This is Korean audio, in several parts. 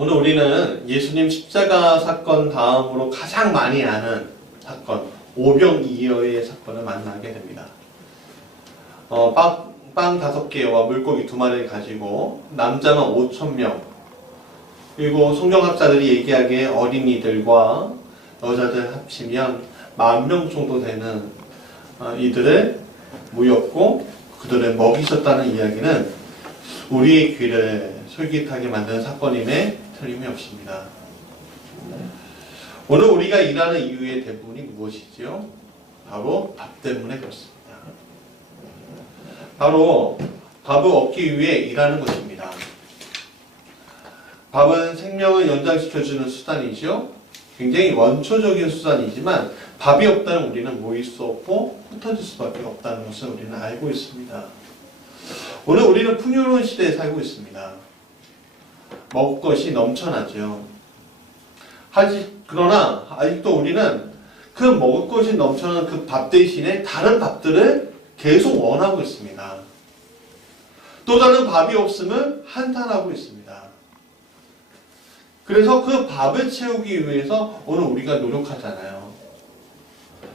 오늘 우리는 예수님 십자가 사건 다음으로 가장 많이 아는 사건, 오병이어의 사건을 만나게 됩니다. 빵 5개와 물고기 2마리를 가지고 남자만 5,000명, 그리고 성경학자들이 얘기하기에 어린이들과 여자들 합치면 10,000명 정도 되는 이들을 모였고 그들을 먹이셨다는 이야기는 우리의 귀를 솔깃하게 만드는 사건임에 틀림이 없습니다. 오늘 우리가 일하는 이유의 대부분이 무엇이지요? 바로 밥 때문에 그렇습니다. 바로 밥을 얻기 위해 일하는 것입니다. 밥은 생명을 연장시켜주는 수단이죠. 굉장히 원초적인 수단이지만 밥이 없다면 우리는 모일 수 없고 흩어질 수밖에 없다는 것을 우리는 알고 있습니다. 오늘 우리는 풍요로운 시대에 살고 있습니다. 먹을 것이 넘쳐나죠. 그러나 아직도 우리는 그 먹을 것이 넘쳐나는 그 밥 대신에 다른 밥들을 계속 원하고 있습니다. 또 다른 밥이 없으면 한탄하고 있습니다. 그래서 그 밥을 채우기 위해서 오늘 우리가 노력하잖아요.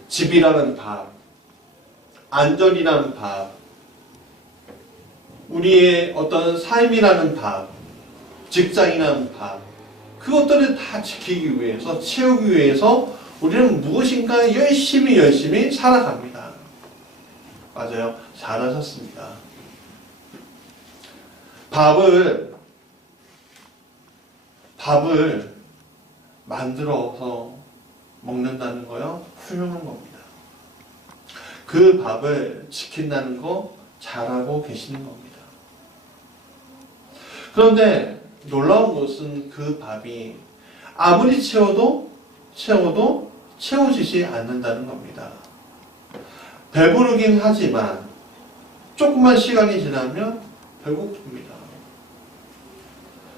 집이라는 밥, 안전이라는 밥, 우리의 어떤 삶이라는 밥, 직장이라는 밥, 그것들을 다 지키기 위해서, 채우기 위해서 우리는 무엇인가 열심히 살아갑니다. 맞아요. 잘하셨습니다. 밥을 만들어서 먹는다는 거요, 훌륭한 겁니다. 그 밥을 지킨다는 거 잘하고 계시는 겁니다. 그런데 놀라운 것은 그 밥이 아무리 채워도 채워지지 않는다는 겁니다. 배부르긴 하지만 조금만 시간이 지나면 배고픕니다.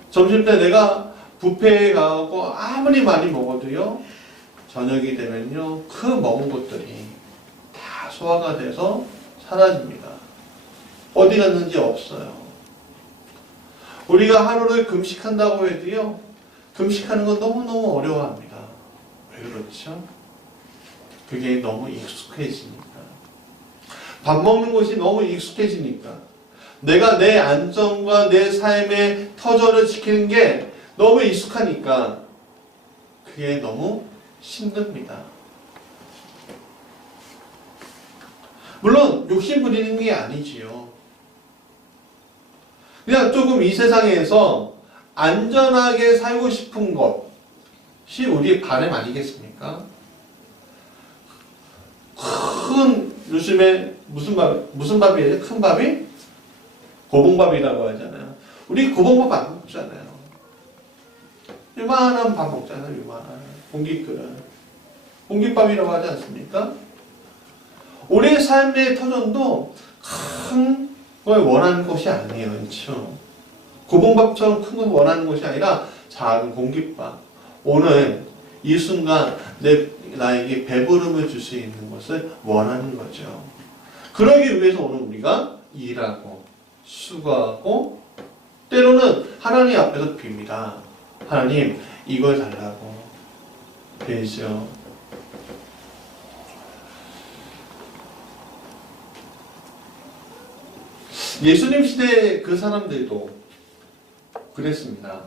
점심때 내가 뷔페에 가고 아무리 많이 먹어도요, 저녁이 되면요, 그 먹은 것들이 다 소화가 돼서 사라집니다. 어디 갔는지 없어요. 우리가 하루를 금식한다고 해도요, 금식하는 건 너무너무 어려워합니다. 왜 그렇죠? 그게 너무 익숙해지니까. 밥 먹는 것이 너무 익숙해지니까. 내가 내 안전과 내 삶의 터전을 지키는 게 너무 익숙하니까 그게 너무 힘듭니다. 물론 욕심 부리는 게 아니지요. 그냥 조금 이 세상에서 안전하게 살고 싶은 것이 우리의 바람 아니겠습니까? 요즘에 무슨 밥이에요? 큰 밥이? 고봉밥이라고 하잖아요. 우리 고봉밥 안 먹잖아요. 요만한 밥 먹잖아요. 요만한 공깃그릇. 공깃밥이라고 하지 않습니까? 우리의 삶의 터전도 큰 걸 원하는 것이 아니에요. 그렇죠? 고봉밥처럼 큰 걸 원하는 것이 아니라 작은 공깃밥. 오늘 이 순간 나에게 배부름을 줄 수 있는 것을 원하는 거죠. 그러기 위해서 오늘 우리가 일하고 수고하고 때로는 하나님 앞에서 빕니다. 하나님 이걸 달라고 되죠. 예수님 시대의 그 사람들도 그랬습니다.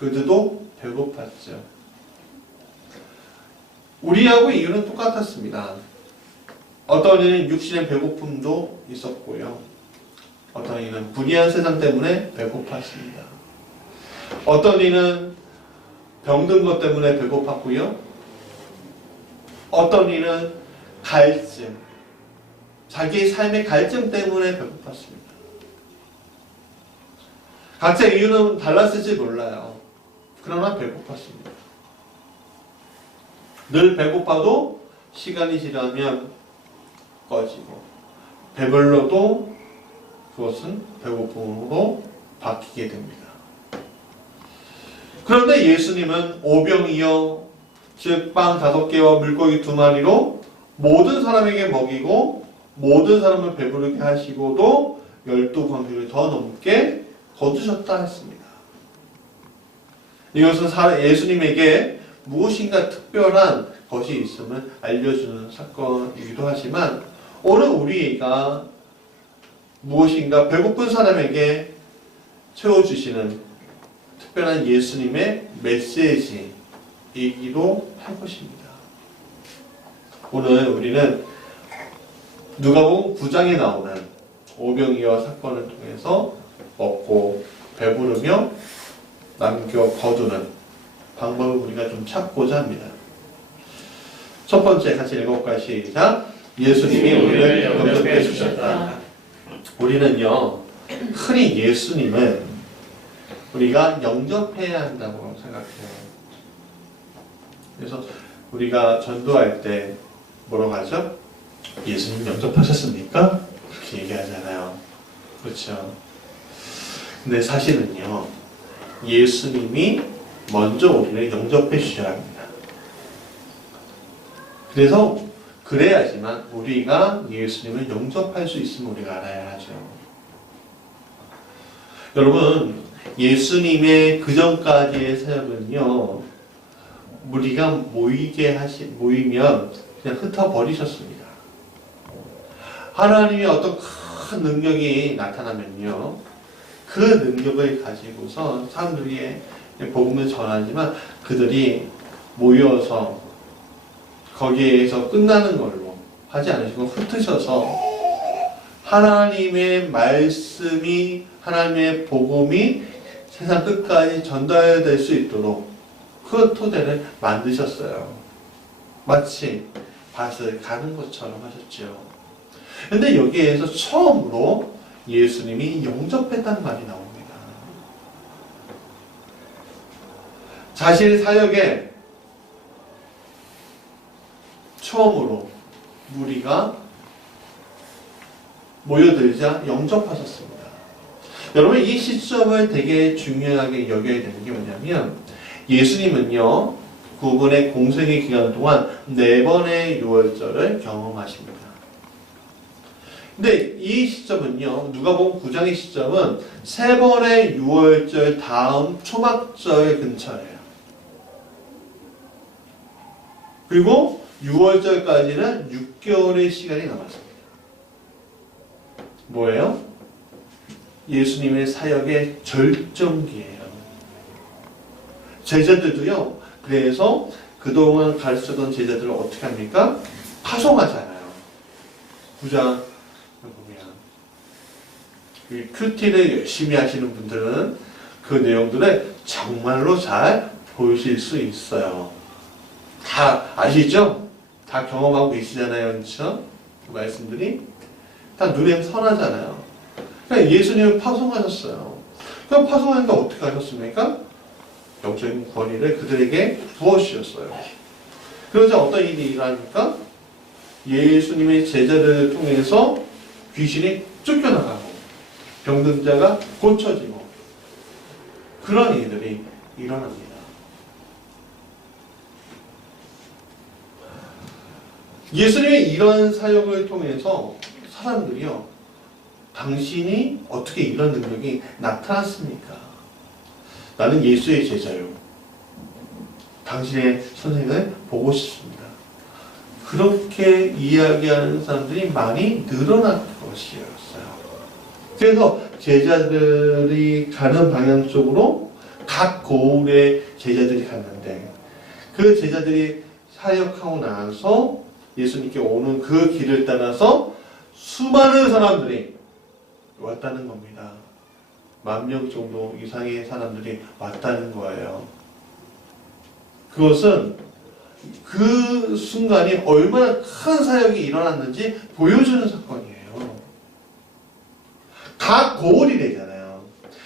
그들도 배고팠죠. 우리하고 이유는 똑같았습니다. 어떤 이는 육신의 배고픔도 있었고요. 어떤 이는 불의한 세상 때문에 배고팠습니다. 어떤 이는 병든 것 때문에 배고팠고요. 어떤 이는 갈증, 자기의 삶의 갈증 때문에 배고팠습니다. 각자 이유는 달랐을지 몰라요. 그러나 배고팠습니다. 늘 배고파도 시간이 지나면 꺼지고 배불러도 그것은 배고픔으로 바뀌게 됩니다. 그런데 예수님은 오병이어, 즉 빵 5개와 물고기 2마리로 모든 사람에게 먹이고 모든 사람을 배부르게 하시고도 12광주를 더 넘게 거두셨다 했습니다. 이것은 예수님에게 무엇인가 특별한 것이 있음을 알려주는 사건이기도 하지만 오늘 우리가 무엇인가 배고픈 사람에게 채워주시는 특별한 예수님의 메시지이기도 할 것입니다. 오늘 우리는 누가복음 9장에 나오는 오병이어 사건을 통해서 먹고 배부르며 남겨 거두는 방법을 우리가 좀 찾고자 합니다. 첫 번째 같이 읽어볼까요? 시작. 예수님이 우리를 영접해 주셨다. 우리는요, 흔히 예수님을 우리가 영접해야 한다고 생각해요. 그래서 우리가 전도할 때 뭐라고 하죠? 예수님 영접하셨습니까? 그렇게 얘기하잖아요. 그렇죠? 근데 사실은요, 예수님이 먼저 우리를 영접해 주셔야 합니다. 그래서 그래야지만 우리가 예수님을 영접할 수 있음을 우리가 알아야 하죠. 여러분, 예수님의 그전까지의 사역은요, 우리가 모이면 그냥 흩어버리셨습니다. 하나님의 어떤 큰 능력이 나타나면요, 그 능력을 가지고서 사람들이 복음을 전하지만 그들이 모여서 거기에서 끝나는 걸로 하지 않으시고 흩으셔서 하나님의 말씀이, 하나님의 복음이 세상 끝까지 전달될 수 있도록 그 토대를 만드셨어요. 마치 밭을 가는 것처럼 하셨죠. 근데 여기에서 처음으로 예수님이 영접했다는 말이 나옵니다. 자신의 사역에 처음으로 무리가 모여들자 영접하셨습니다. 여러분, 이 시점을 되게 중요하게 여겨야 되는 게 뭐냐면, 예수님은요, 그분의 공생의 기간 동안 4번의 유월절을 경험하십니다. 근데 이 시점은요, 누가복음 9장의 시점은 3번의 유월절 다음 초막절 근처예요. 그리고 6월절까지는 6개월의 시간이 남았습니다. 뭐예요? 예수님의 사역의 절정기예요. 제자들도요, 그래서 그동안 가르쳤던 제자들을 어떻게 합니까? 파송하잖아요. 9장 보면 이 큐티를 열심히 하시는 분들은 그 내용들을 정말로 잘 보실 수 있어요. 다 아시죠? 다 경험하고 계시잖아요. 그렇죠? 그 말씀들이 다 눈에 선하잖아요. 그러니까 예수님을 파송하셨어요. 그럼 파송하니까 어떻게 하셨습니까? 영적인 권위를 그들에게 부어주셨어요. 그러자 어떤 일이 일어납니까? 예수님의 제자들을 통해서 귀신이 쫓겨나가고 병든 자가 고쳐지고 그런 일들이 일어납니다. 예수님의 이런 사역을 통해서 사람들이요, 당신이 어떻게 이런 능력이 나타났습니까? 나는 예수의 제자요. 당신의 선생을 보고 싶습니다. 그렇게 이야기하는 사람들이 많이 늘어날 것이었어요. 그래서 제자들이 가는 방향 쪽으로 각 고울의 제자들이 갔는데, 그 제자들이 사역하고 나서 예수님께 오는 그 길을 따라서 수많은 사람들이 왔다는 겁니다. 10,000명 정도 이상의 사람들이 왔다는 거예요. 그것은 그 순간이 얼마나 큰 사역이 일어났는지 보여주는 사건이에요. 각 고을이래잖아요.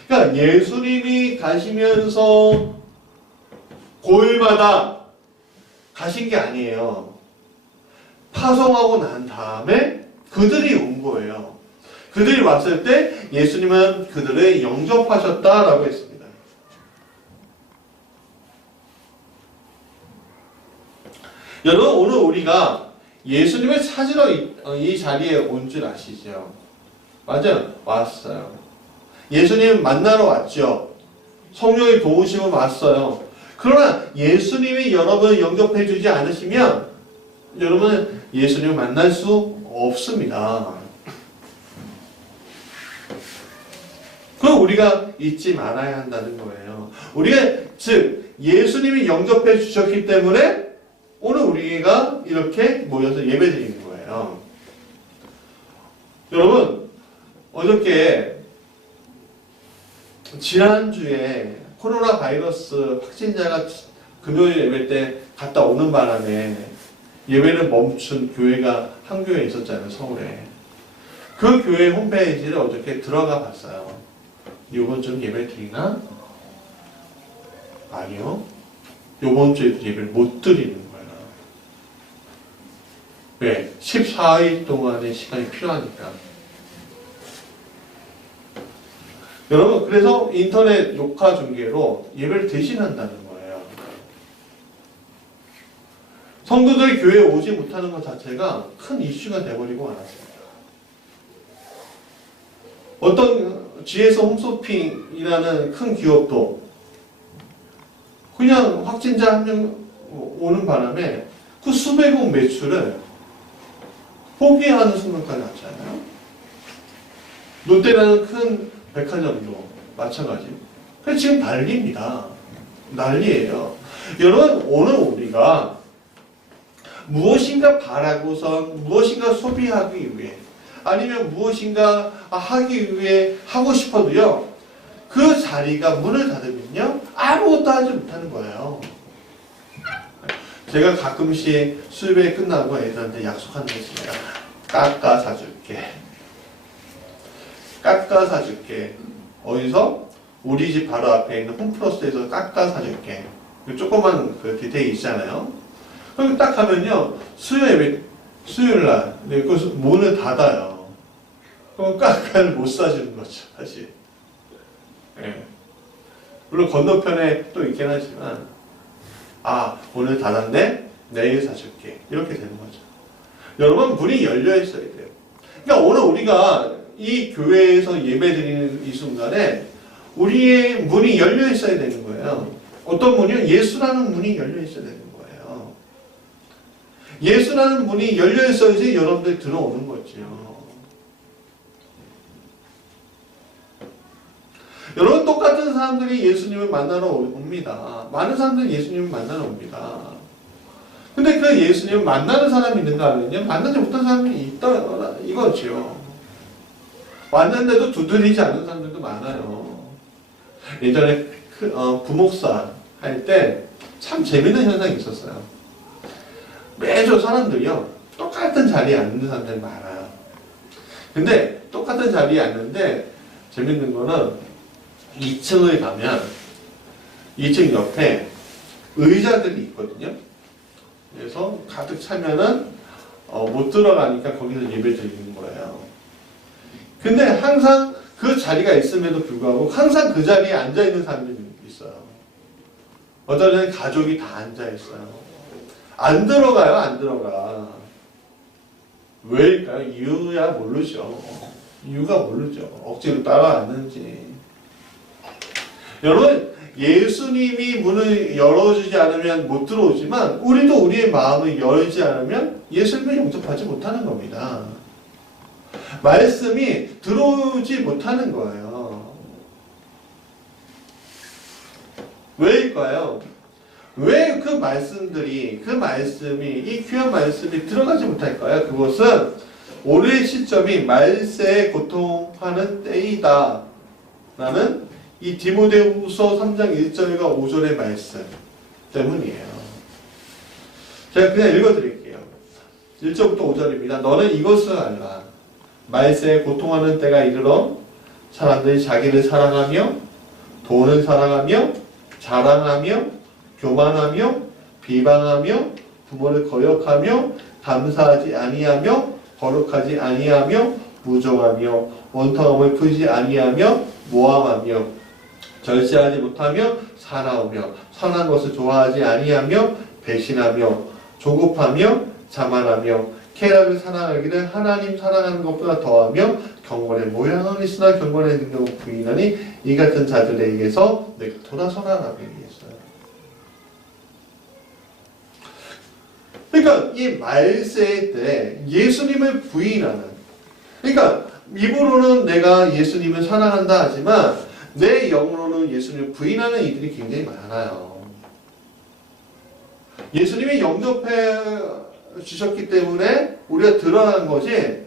그러니까 예수님이 가시면서 고을마다 가신 게 아니에요. 파송하고 난 다음에 그들이 온 거예요. 그들이 왔을 때 예수님은 그들을 영접하셨다라고 했습니다. 여러분, 오늘 우리가 예수님을 찾으러 이 자리에 온 줄 아시죠? 맞아요. 왔어요. 예수님 만나러 왔죠. 성령의 도우심을 왔어요. 그러나 예수님이 여러분을 영접해 주지 않으시면 여러분은 예수님을 만날 수 없습니다. 그건 우리가 잊지 말아야 한다는 거예요. 우리가 즉 예수님이 영접해 주셨기 때문에 오늘 우리가 이렇게 모여서 예배드리는 거예요. 여러분 어저께 지난주에 코로나 바이러스 확진자가 금요일 예배 때 갔다 오는 바람에 예배를 멈춘 교회가 한 교회 있었잖아요. 서울에. 그 교회 홈페이지를 어저께 들어가 봤어요. 이번 주는 예배 드리나? 아니요. 이번 주에도 예배를 못 드리는 거예요. 왜? 14일 동안의 시간이 필요하니까. 여러분, 그래서 인터넷 녹화 중계로 예배를 대신한다는 거예요. 성도들이 교회에 오지 못하는 것 자체가 큰 이슈가 돼버리고 말았습니다. 어떤 GS 홈쇼핑이라는 큰 기업도 그냥 확진자 한 명 오는 바람에 그 수백억 매출을 포기하는 순간까지 왔잖아요. 롯데라는 큰 백화점도 마찬가지. 그래서 지금 난리입니다. 난리예요. 여러분 오늘 우리가 무엇인가 바라고선 무엇인가 소비하기 위해 아니면 무엇인가 하기 위해 하고 싶어도요. 그 자리가 문을 닫으면요. 아무것도 하지 못하는 거예요. 제가 가끔씩 수요일에 끝나고 애들한테 약속하는 게 있습니다. 깎아 사줄게. 깎아 사줄게. 어디서? 우리 집 바로 앞에 있는 홈플러스에서 깎아 사줄게. 조그만 그 디테일이 있잖아요. 그럼 딱 하면요. 수요일날 그래서 문을 닫아요. 그럼 깎아를 못 사주는 거죠. 사실. 예. 물론 건너편에 또 있긴 하지만 오늘 닫았네? 내일 사줄게. 이렇게 되는 거죠. 여러분 문이 열려 있어야 돼요. 그러니까 오늘 우리가 이 교회에서 예배드리는 이 순간에 우리의 문이 열려 있어야 되는 거예요. 어떤 문이요? 예수라는 문이 열려 있어야 되는 거예요. 예수라는 문이 열려 있어야지 여러분들이 들어오는 거죠. 여러분 똑같은 사람들이 예수님을 만나러 옵니다. 많은 사람들이 예수님을 만나러 옵니다. 근데 그 예수님을 만나는 사람이 있는가 하면요. 만나지 못한 사람이 있다 이거죠. 왔는데도 두드리지 않는 사람들도 많아요. 예전에 부목사 할 때 참 재밌는 현상이 있었어요. 매주 사람들이요. 똑같은 자리에 앉는 사람들이 많아요. 근데 똑같은 자리에 앉는데 재밌는 거는 2층을 가면 2층 옆에 의자들이 있거든요. 그래서 가득 차면은 못 들어가니까 거기서 예배 드리는 거예요. 근데 항상 그 자리가 있음에도 불구하고 항상 그 자리에 앉아 있는 사람들이 있어요. 어떤 때는 가족이 다 앉아 있어요. 안 들어가요, 안 들어가. 왜일까요? 이유야 모르죠. 이유가 모르죠. 억지로 따라왔는지. 여러분, 예수님이 문을 열어주지 않으면 못 들어오지만 우리도 우리의 마음을 열지 않으면 예수님을 영접하지 못하는 겁니다. 말씀이 들어오지 못하는 거예요. 왜일까요? 왜 그 말씀이 이 귀한 말씀이 들어가지 못할까요? 그것은 올해의 시점이 말세에 고통하는 때이다 라는 이 디모데후서 3장 1절과 5절의 말씀 때문이에요. 제가 그냥 읽어드릴게요. 1절부터 5절입니다. 너는 이것을 알라. 말세에 고통하는 때가 이르러 사람들이 자기를 사랑하며 돈을 사랑하며 자랑하며 교만하며 비방하며 부모를 거역하며 감사하지 아니하며 거룩하지 아니하며 무정하며 원통함을 풀지 아니하며 모함하며 절제하지 못하며 사나우며 선한 것을 좋아하지 아니하며 배신하며 조급하며 자만하며 케라를 사랑하기를 하나님 사랑하는 것보다 더하며 경건의 모양은 있으나 경건의 능력은 부인하니 이 같은 자들에게서 내가 돌아서라라고 얘기했어요. 그러니까 이 말세 때 예수님을 부인하는, 그러니까 입으로는 내가 예수님을 사랑한다 하지만 내 영으로는 예수님을 부인하는 이들이 굉장히 많아요. 예수님이 영접해 주셨기 때문에 우리가 드러난 것이,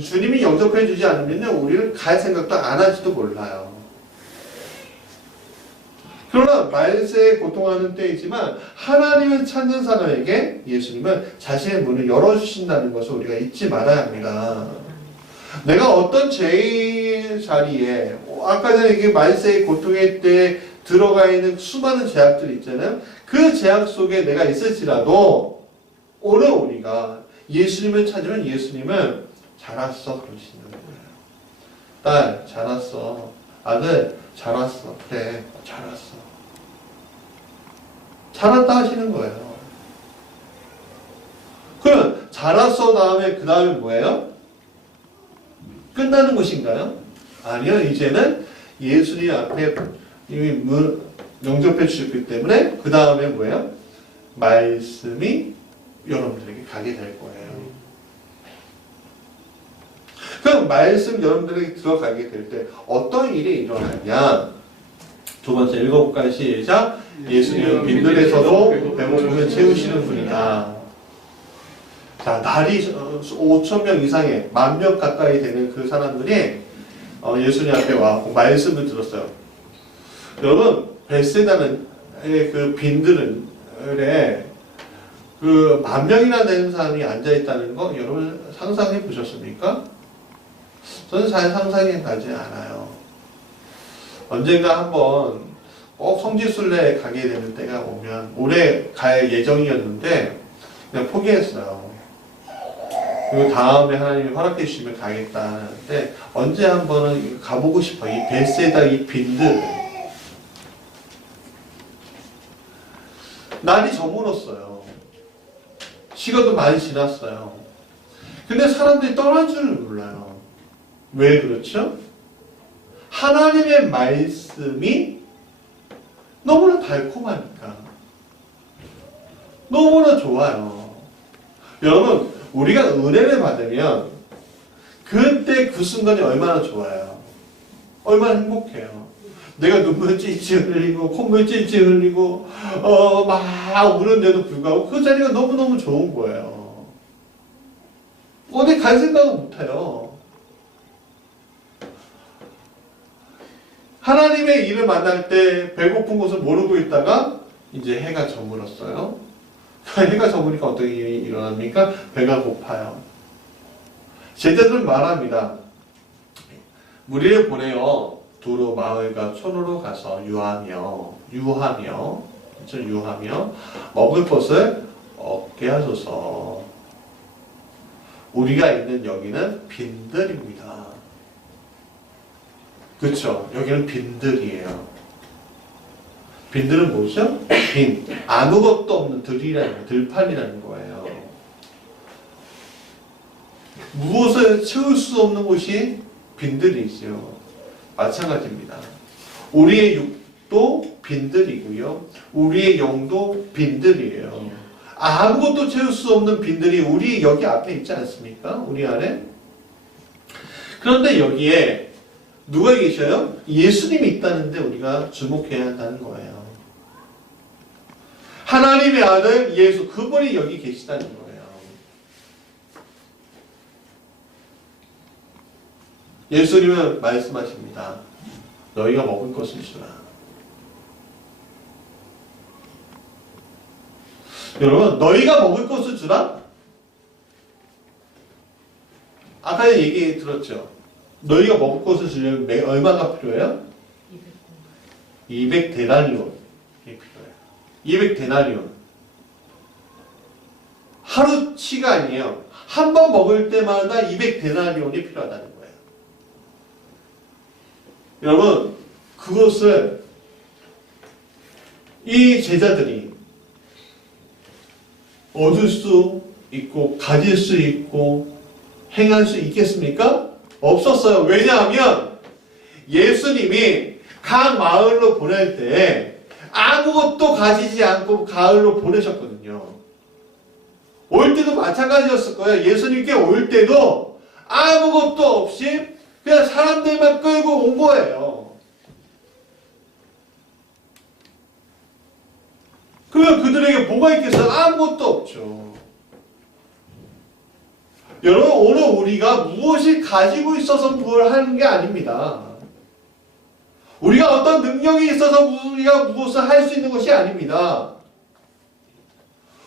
주님이 영접해 주지 않으면 우리는 갈 생각도 안 할지도 몰라요. 그러나 말세에 고통하는 때이지만 하나님을 찾는 사람에게 예수님은 자신의 문을 열어주신다는 것을 우리가 잊지 말아야 합니다. 내가 어떤 죄의 자리에, 아까 전에 이게 말세의 고통의 때에 들어가 있는 수많은 죄악들이 있잖아요. 그 죄악 속에 내가 있을지라도 오늘 우리가 예수님을 찾으면 예수님은 잘 왔어 그러시는 거예요. 딸 잘 왔어. 아들 잘 왔어. 그래 잘 왔어. 잘 왔다 하시는 거예요. 그럼 잘 왔어 다음에 그 다음에 뭐예요? 끝나는 것인가요? 아니요. 이제는 예수님 앞에 이미 영접해 주셨기 때문에 그 다음에 뭐예요? 말씀이 여러분들에게 가게 될 거예요. 그럼 말씀 여러분들에게 들어가게 될 때 어떤 일이 일어나냐? 두 번째 읽어볼까요? 시작. 예수님은 빈들에서도 배고픔을 채우시는 분이다. 자, 날이 5,000명 이상의 10,000명 가까이 되는 그 사람들이 예수님 앞에 와서 말씀을 들었어요. 여러분, 벳세다는 그 빈들에 그 10,000명이나 되는 사람이 앉아있다는 거 여러분 상상해 보셨습니까? 저는 잘 상상해 가지 않아요. 언젠가 한번 꼭 성지순례에 가게 되는 때가 오면, 올해 갈 예정이었는데 그냥 포기했어요. 그리고 다음에 하나님이 허락해 주시면 가겠다는데 언제 한번은 가보고 싶어요. 이 벳세다 이 빈들. 날이 저물었어요. 시간도 많이 지났어요. 근데 사람들이 떠날 줄은 몰라요. 왜 그렇죠? 하나님의 말씀이 너무나 달콤하니까. 너무나 좋아요. 여러분, 우리가 은혜를 받으면 그때 그 순간이 얼마나 좋아요. 얼마나 행복해요. 내가 눈물 찔찔 흘리고 콧물 찔찔 흘리고 막 우는데도 불구하고 그 자리가 너무너무 좋은 거예요. 어디 갈 생각은 못해요. 하나님의 일을 만날 때 배고픈 것을 모르고 있다가 이제 해가 저물었어요. 해가 저무니까 어떤 일이 일어납니까? 배가 고파요. 제자들은 말합니다. 무리를 보내어 두로 마을과 촌으로 가서 유하며 먹을 것을 얻게 하소서. 우리가 있는 여기는 빈들입니다. 그렇죠? 여기는 빈들이에요. 빈들은 뭐죠? 빈. 아무것도 없는 들판이라는 거예요. 무엇을 채울 수 없는 곳이 빈들이죠. 마찬가지입니다. 우리의 육도 빈들이고요. 우리의 영도 빈들이에요. 아무것도 채울 수 없는 빈들이 우리 여기 앞에 있지 않습니까? 우리 안에. 그런데 여기에 누가 계셔요? 예수님이 있다는데 우리가 주목해야 한다는 거예요. 하나님의 아들 예수, 그분이 여기 계시다는 거예요. 예수님은 말씀하십니다. 너희가 먹을 것을 주라. 여러분, 너희가 먹을 것을 주라? 아까 얘기 들었죠? 너희가 먹을 것을 주려면 얼마가 필요해요? 200데나리온이 필요해요. 200데나리온. 하루치가 아니에요. 한 번 먹을 때마다 200데나리온이 필요하다는 거예요. 여러분, 그것을 이 제자들이 얻을 수 있고 가질 수 있고 행할 수 있겠습니까? 없었어요. 왜냐하면 예수님이 각 마을로 보낼 때 아무것도 가지지 않고 가을로 보내셨거든요. 올 때도 마찬가지였을 거예요. 예수님께 올 때도 아무것도 없이 그냥 사람들만 끌고 온 거예요. 그러면 그들에게 뭐가 있겠어요? 아무것도 없죠. 여러분, 오늘 우리가 무엇을 가지고 있어서 뭘 하는 게 아닙니다. 우리가 어떤 능력이 있어서 우리가 무엇을 할 수 있는 것이 아닙니다.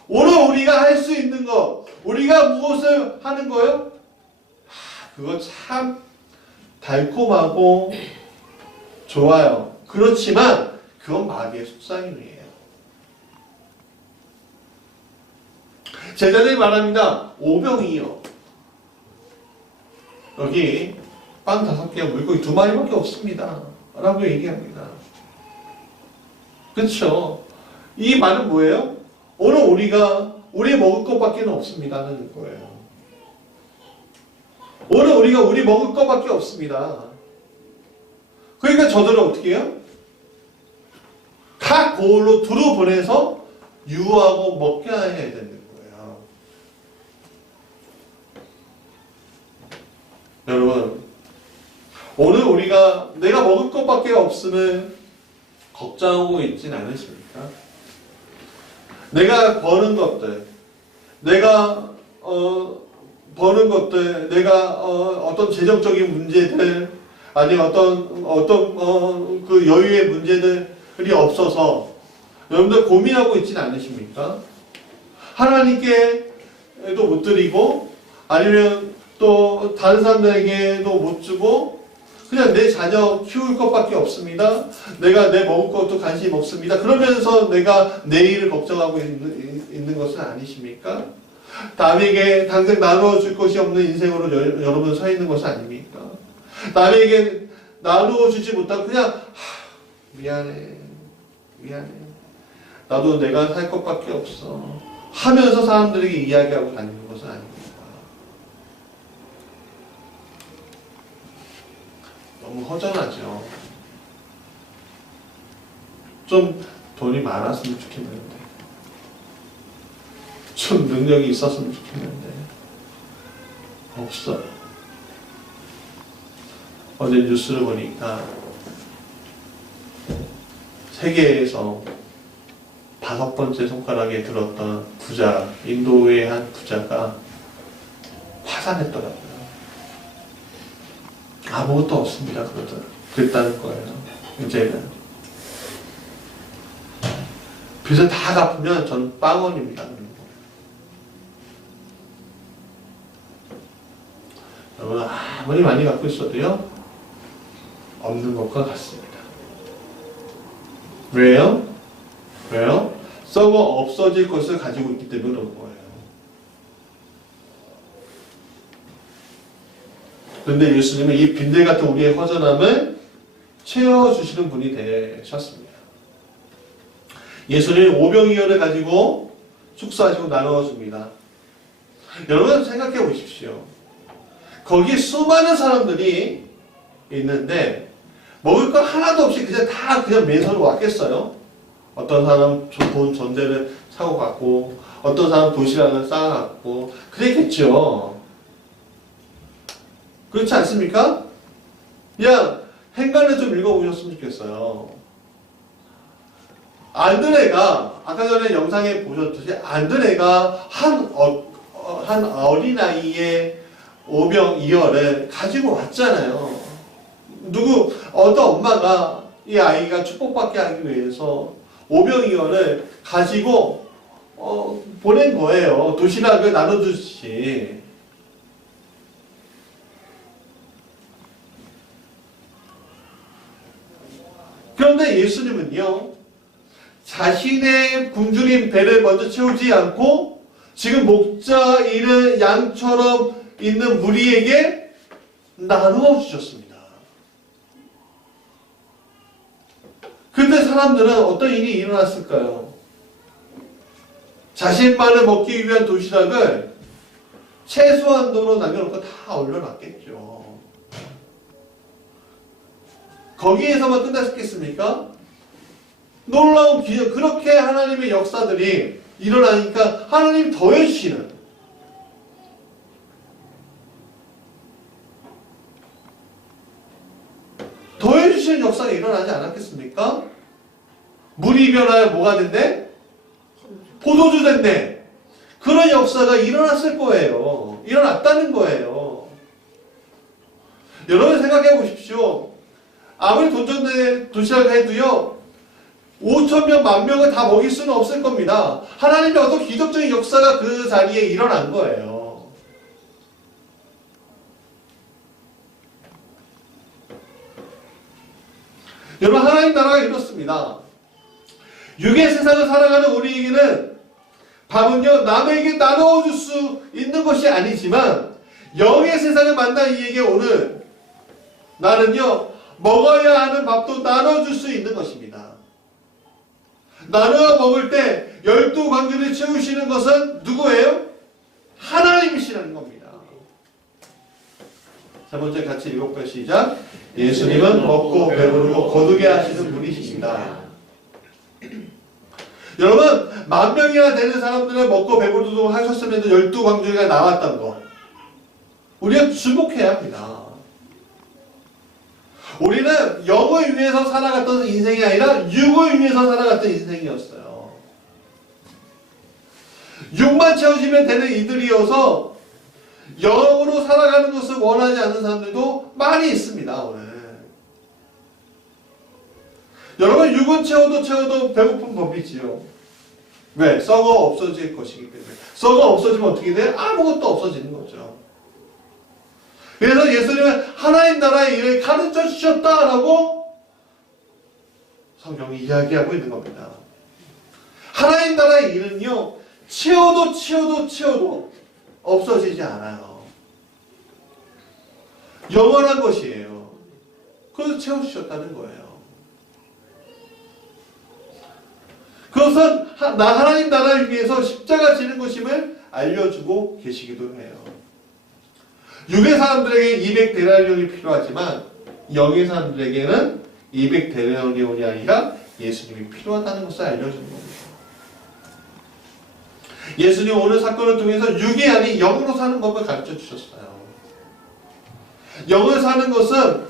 오늘 우리가 할 수 있는 것, 우리가 무엇을 하는 거요? 그거 참 달콤하고 좋아요. 그렇지만 그건 마귀의 속삭임이에요. 제자들이 말합니다. 오병이요. 여기 빵 5개와 물고기 2마리밖에 없습니다. 라고 얘기합니다. 그렇죠? 이 말은 뭐예요? 오늘 우리 먹을 것밖에 없습니다는 거예요. 오늘 우리 먹을 것밖에 없습니다. 그러니까 저들은 어떻게 해요? 각 고을로 두루 보내서 유하고 먹게 해야 되는 거예요. 여러분, 오늘 내가 먹을 것밖에 없음을 걱정하고 있진 않으십니까? 내가 버는 것들, 내가 버는 것들, 내가 어떤 재정적인 문제들, 아니면 어떤 그 여유의 문제들이 없어서 여러분들 고민하고 있진 않으십니까? 하나님께도 못 드리고, 아니면 또 다른 사람들에게도 못 주고, 그냥 내 자녀 키울 것밖에 없습니다. 내가 내 먹을 것도 관심이 없습니다. 그러면서 내가 내일을 걱정하고 있는 것은 아니십니까? 남에게 당장 나누어줄 것이 없는 인생으로 여러분 서 있는 것은 아닙니까? 남에게 나누어주지 못하고 그냥 미안해. 나도 내가 살 것밖에 없어. 하면서 사람들에게 이야기하고 다니는 것은 아닙니다. 너무 허전하죠. 좀 돈이 많았으면 좋겠는데, 좀 능력이 있었으면 좋겠는데 없어요. 어제 뉴스를 보니까 세계에서 5번째 손가락에 들었던 부자, 인도의 한 부자가 파산했더라고요. 아무것도 없습니다. 그랬다는 거예요. 이제는. 빚을 다 갚으면 전 빵원입니다. 여러분, 아무리 많이 갖고 있어도요, 없는 것과 같습니다. 왜요? 썩어 없어질 것을 가지고 있기 때문에 그런 거예요. 그런데 예수님은 이 빈들 같은 우리의 허전함을 채워주시는 분이 되셨습니다. 예수님은 오병이어를 가지고 축사하시고 나누어줍니다. 여러분 생각해 보십시오. 거기 수많은 사람들이 있는데 먹을 거 하나도 없이 그냥 맨손으로 왔겠어요? 어떤 사람 돈 전제를 사고 갔고, 어떤 사람 도시락을 쌓아갔고, 그랬겠죠. 그렇지 않습니까? 그냥 행간을 좀 읽어보셨으면 좋겠어요. 안드레가 아까 전에 영상에 보셨듯이 안드레가 한 어린아이의 오병이어를 가지고 왔잖아요. 어떤 엄마가 이 아이가 축복받게 하기 위해서 오병이어를 가지고 보낸 거예요. 도시락을 나눠주듯이. 그런데 예수님은요, 자신의 굶주린 배를 먼저 채우지 않고 지금 목자 잃은 양처럼 있는 무리에게 나누어 주셨습니다. 그런데 사람들은 어떤 일이 일어났을까요? 자신만을 먹기 위한 도시락을 최소한도로 남겨놓고 다 올려놨겠죠. 거기에서만 끝났겠습니까? 놀라운 기적, 그렇게 하나님의 역사들이 일어나니까 하나님이 더해주시는, 역사가 일어나지 않았겠습니까? 물이 변하여 뭐가 된대? 포도주 된대. 그런 역사가 일어났을 거예요. 일어났다는 거예요. 여러분 생각해 보십시오. 아무리 도시락을 해도요, 5,000명, 10,000명을 다 먹일 수는 없을 겁니다. 하나님의 어떤 기적적인 역사가 그 자리에 일어난 거예요. 여러분, 하나님 나라가 이렇습니다. 육의 세상을 살아가는 우리에게는 밥은요, 남에게 나눠줄 수 있는 것이 아니지만, 영의 세상을 만난 이에게 오늘 나는요, 먹어야 하는 밥도 나눠줄 수 있는 것입니다. 나누어 먹을 때 12광주를 채우시는 것은 누구예요? 하나님이시라는 겁니다. 자, 먼저 같이 읽어볼까요? 시작. 예수님은 먹고 배부르고 거두게 하시는 분이십니다. 여러분, 10,000명이나 되는 사람들은 먹고 배부르도록 하셨음에도 12광주리가 나왔던 거, 우리가 주목해야 합니다. 우리는 영을 위해서 살아갔던 인생이 아니라 육을 위해서 살아갔던 인생이었어요. 육만 채워지면 되는 이들이어서 영으로 살아가는 것을 원하지 않는 사람들도 많이 있습니다. 오늘 여러분, 육은 채워도 배고픈 법이지요. 왜? 썩어 없어질 것이기 때문에. 썩어 없어지면 어떻게 돼? 아무것도 없어지는 거죠. 그래서 예수님은 하나님 나라의 일을 가르쳐 주셨다라고 성경이 이야기하고 있는 겁니다. 하나님 나라의 일은요, 채워도 없어지지 않아요. 영원한 것이에요. 그래서 채워주셨다는 거예요. 그것은 하나님 나라를 위해서 십자가 지는 것임을 알려주고 계시기도 해요. 육의 사람들에게 200데나리온이 필요하지만 영의 사람들에게는 200데나리온이 아니라 예수님이 필요하다는 것을 알려주는 겁니다. 예수님 오늘 사건을 통해서 육이 아닌 영으로 사는 법을 가르쳐 주셨어요. 영을 사는 것은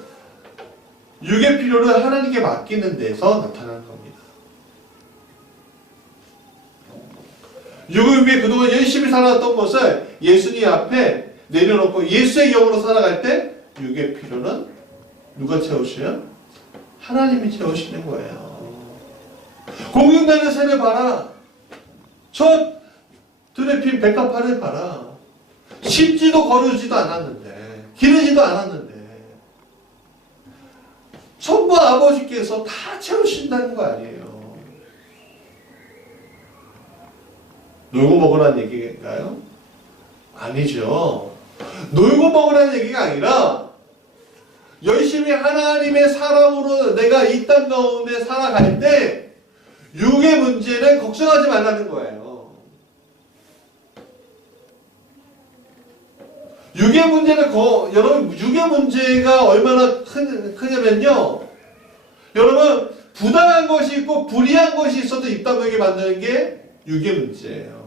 육의 필요를 하나님께 맡기는 데서 나타나는 겁니다. 육을 위해 그동안 열심히 살아왔던 것을 예수님 앞에 내려놓고 예수의 영으로 살아갈 때 육의 필요는 누가 채우셔요? 하나님이 채우시는 거예요. 공중나는 새를 봐라. 저 들에 핀 백합화를 봐라. 심지도 거르지도 않았는데, 기르지도 않았는데 전부 아버지께서 다 채우신다는 거 아니에요. 놀고 먹으라는 얘기인가요? 아니죠. 놀고 먹으라는 얘기가 아니라 열심히 하나님의 사람으로 내가 이 땅 가운데 살아갈 때 육의 문제는 걱정하지 말라는 거예요. 육의 문제는 여러분, 육의 문제가 얼마나 크냐면요, 여러분, 부당한 것이 있고 불의한 것이 있어도 입 다물게 만드는 게 육의 문제예요.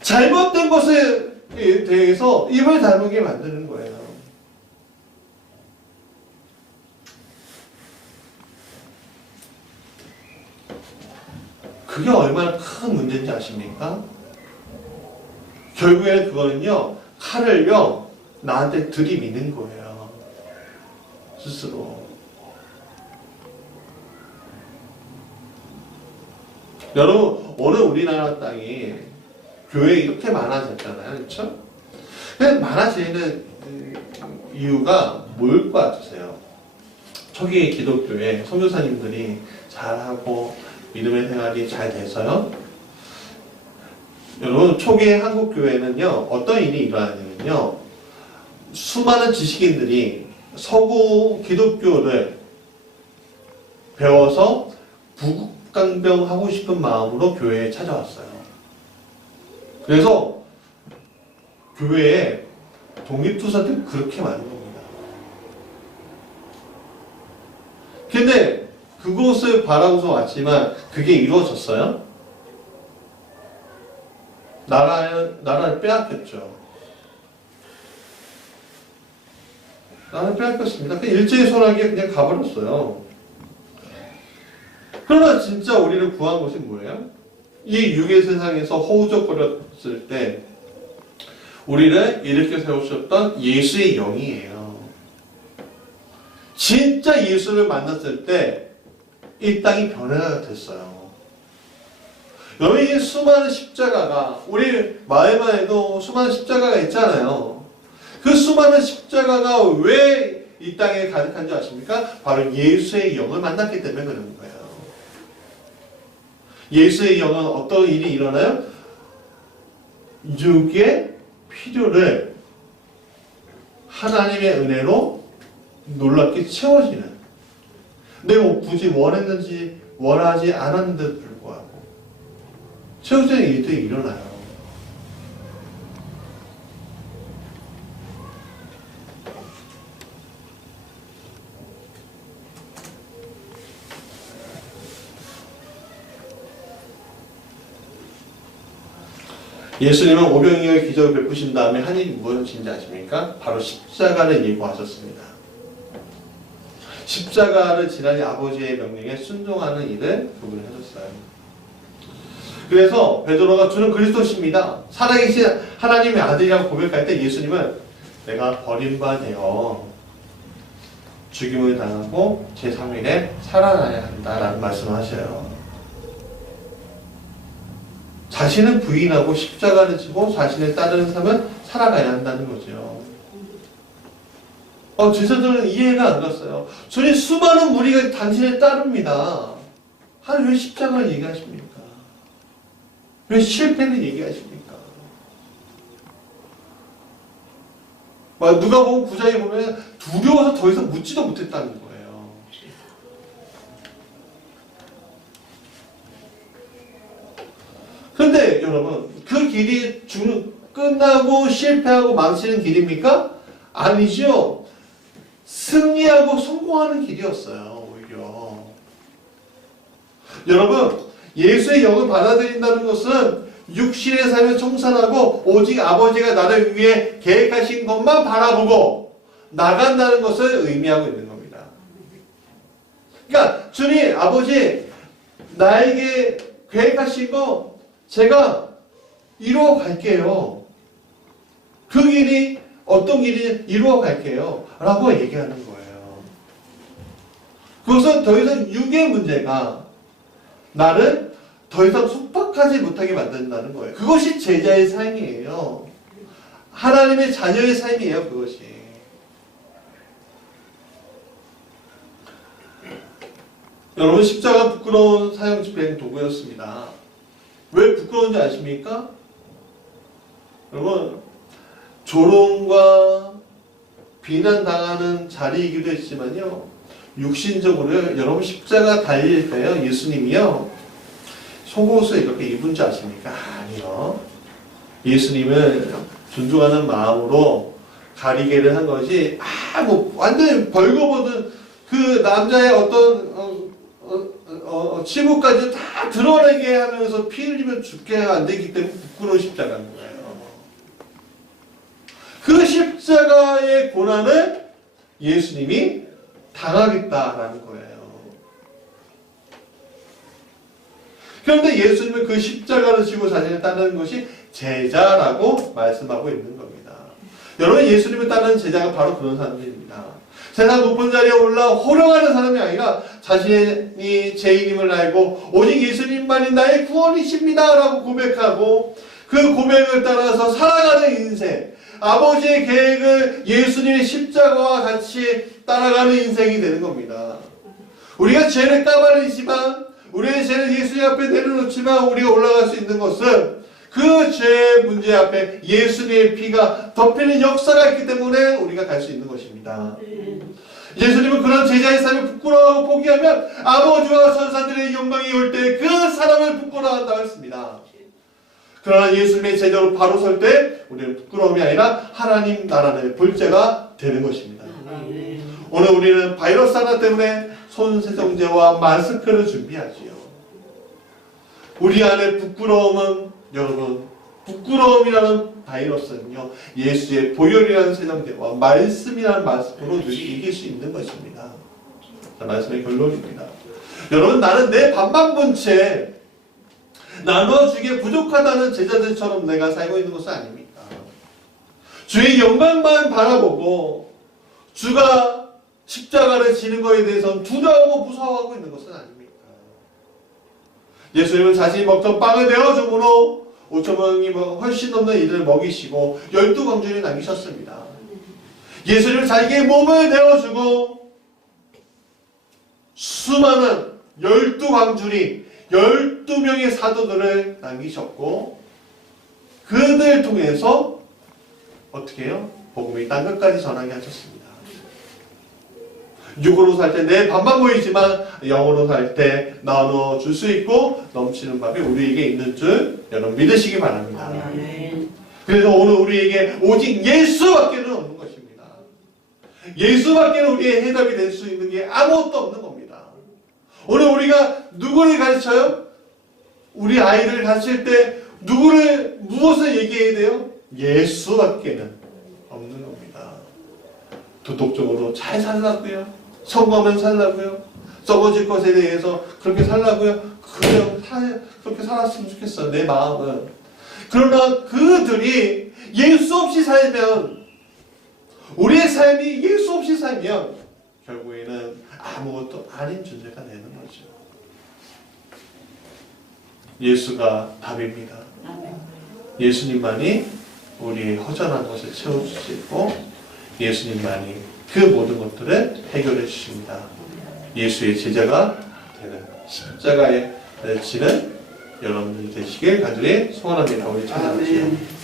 잘못된 것에 대해서 입을 다물게 만드는 거예요. 그게 얼마나 큰 문제인지 아십니까? 결국에는 그거는요, 칼을요, 나한테 들이미는 거예요. 스스로. 여러분, 오늘 우리나라 땅이 교회 이렇게 많아졌잖아요. 그렇죠? 많아지는 이유가 뭘 것 같으세요? 초기 기독교에 선교사님들이 잘하고 믿음의 생활이 잘 돼서요. 여러분, 초기 한국 교회는요, 어떤 일이 일어나냐면요, 수많은 지식인들이 서구 기독교를 배워서 박강병하고 싶은 마음으로 교회에 찾아왔어요. 그래서 교회에 독립투사들이 그렇게 많은 겁니다. 근데 그곳을 바라고서 왔지만 그게 이루어졌어요? 나라를 빼앗겼죠. 나라를 빼앗겼습니다. 그 일제소나기에 그냥 가버렸어요. 그러나 진짜 우리를 구한 것이 뭐예요? 이 육의 세상에서 허우적거렸을 때 우리를 일으켜 세우셨던 예수의 영이에요. 진짜 예수를 만났을 때 이 땅이 변화가 됐어요. 여기 수많은 십자가가 우리 마음만 해도 수많은 십자가가 있잖아요. 그 수많은 십자가가 왜 이 땅에 가득한 줄 아십니까? 바로 예수의 영을 만났기 때문에 그런 거예요. 예수의 영은 어떤 일이 일어나요? 육의 필요를 하나님의 은혜로 놀랍게 채워지는, 내가 굳이 원했는지 원하지 않았는데도 불구하고 채워지는 일들이 일어나요. 예수님은 오병이어의 기적을 베푸신 다음에 한 일이 무엇인지 아십니까? 바로 십자가를 예고하셨습니다. 십자가를 지나니 아버지의 명령에 순종하는 일을 그분이 하셨어요. 그래서 베드로가 주는 그리스도십니다, 살아계신 하나님의 아들이라고 고백할 때 예수님은 내가 버림받아 죽임을 당하고 제3일에 살아나야 한다라는 말씀을 하셔요. 자신을 부인하고 십자가를 지고 자신을 따르는 삶을 살아가야 한다는 거죠. 제자들은 이해가 안 갔어요. 주님, 수많은 무리가 당신을 따릅니다. 하나님 왜 십자가를 얘기하십니까? 왜 실패를 얘기하십니까? 누가복음 9장에 보면 두려워서 더 이상 묻지도 못했다는 거예요. 그런데 여러분, 그 길이 끝나고 실패하고 망치는 길입니까? 아니죠. 승리하고 성공하는 길이었어요, 오히려. 여러분, 예수의 영을 받아들인다는 것은 육신의 삶을 청산하고 오직 아버지가 나를 위해 계획하신 것만 바라보고 나간다는 것을 의미하고 있는 겁니다. 그러니까 주님, 아버지, 나에게 계획하신 거 제가 이루어 갈게요. 그 길이 어떤 길이 이루어 갈게요 라고 얘기하는 거예요. 그것은 더 이상 육의 문제가 나를 더 이상 속박하지 못하게 만든다는 거예요. 그것이 제자의 삶이에요. 하나님의 자녀의 삶이에요, 그것이. 여러분, 십자가 부끄러운 사형 집행 도구였습니다. 왜 부끄러운지 아십니까? 여러분, 조롱과 비난당하는 자리이기도 했지만요, 육신적으로 여러분 십자가 달릴 때요, 예수님이요 속옷을 이렇게 입은 줄 아십니까? 아니요. 예수님은 존중하는 마음으로 가리개를 한 것이 완전히 벌거벗은 그 남자의 어떤 치부까지 다 드러내게 하면서 피 흘리면 죽게 안 되기 때문에 부끄러운 십자가인 거예요. 그 십자가의 고난을 예수님이 당하겠다라는 거예요. 그런데 예수님은 그 십자가를 지고 자신을 따르는 것이 제자라고 말씀하고 있는 겁니다. 여러분, 예수님을 따르는 제자가 바로 그런 사람들입니다. 세상 높은 자리에 올라 호령하는 사람이 아니라 자신이 죄인임을 알고 오직 예수님만이 나의 구원이십니다 라고 고백하고 그 고백을 따라서 살아가는 인생, 아버지의 계획을 예수님의 십자가와 같이 따라가는 인생이 되는 겁니다. 우리가 죄를 까발리지만, 우리의 죄를 예수님 앞에 내려놓지만 우리가 올라갈 수 있는 것은 그 죄의 문제 앞에 예수님의 피가 덮이는 역사가 있기 때문에 우리가 갈 수 있는 것입니다. 예수님은 그런 제자의 삶을 부끄러워하고 포기하면 아버지와 천사들의 영광이 올 때 그 사람을 부끄러워한다고 했습니다. 그러나 예수님의 제자로 바로 설 때 우리는 부끄러움이 아니라 하나님 나라를 볼 자가 되는 것입니다. 오늘 우리는 바이러스 하나 때문에 손 세정제와 마스크를 준비하지요. 우리 안에 부끄러움은 여러분, 부끄러움이라는 바이러스는요, 예수의 보혈이라는 세정제와 말씀이라는 마스크로 늘 이길 수 있는 것입니다. 자, 말씀의 결론입니다. 여러분, 나는 내 반만 본 채 나눠주기에 부족하다는 제자들처럼 내가 살고 있는 것은 아닙니다. 주의 영광만 바라보고 주가 십자가를 지는 것에 대해서는 두려워하고 무서워하고 있는 것은 아닙니다. 예수님은 자신이 먹던 빵을 내어줌으로 5,000명이 훨씬 넘는 이들을 먹이시고 12광주를 남기셨습니다. 예수님은 자기의 몸을 내어주고 수많은 12광주리 12명의 사도들을 남기셨고 그들 통해서 어떻게 해요? 복음이 땅 끝까지 전하게 하셨습니다. 육으로 살 때 내 반만 보이지만 영으로 살 때 나눠줄 수 있고 넘치는 밥이 우리에게 있는 줄 여러분 믿으시기 바랍니다. 그래서 오늘 우리에게 오직 예수밖에는 없는 것입니다. 예수밖에는 우리의 해답이 될 수 있는 게 아무것도 없는 겁니다. 오늘 우리가 누구를 가르쳐요? 우리 아이를 가르칠 때 무엇을 얘기해야 돼요? 예수밖에는 없는 겁니다. 도덕적으로 잘 살라고요. 성공하면 살라고요. 썩어질 것에 대해서 그렇게 살라고요. 그래요. 그렇게 살았으면 좋겠어. 내 마음은. 그러나 그들이 예수 없이 살면 우리의 삶이 예수 없이 살면 결국에는 아무것도 아닌 존재가 되는 거죠. 예수가 답입니다. 예수님만이 우리의 허전한 것을 채워주시고 예수님만이 그 모든 것들을 해결해 주십니다. 예수의 제자가 되는 십자가에 지는 여러분들이 되시길 간절히 소원합니다. 우리 찬양하시죠.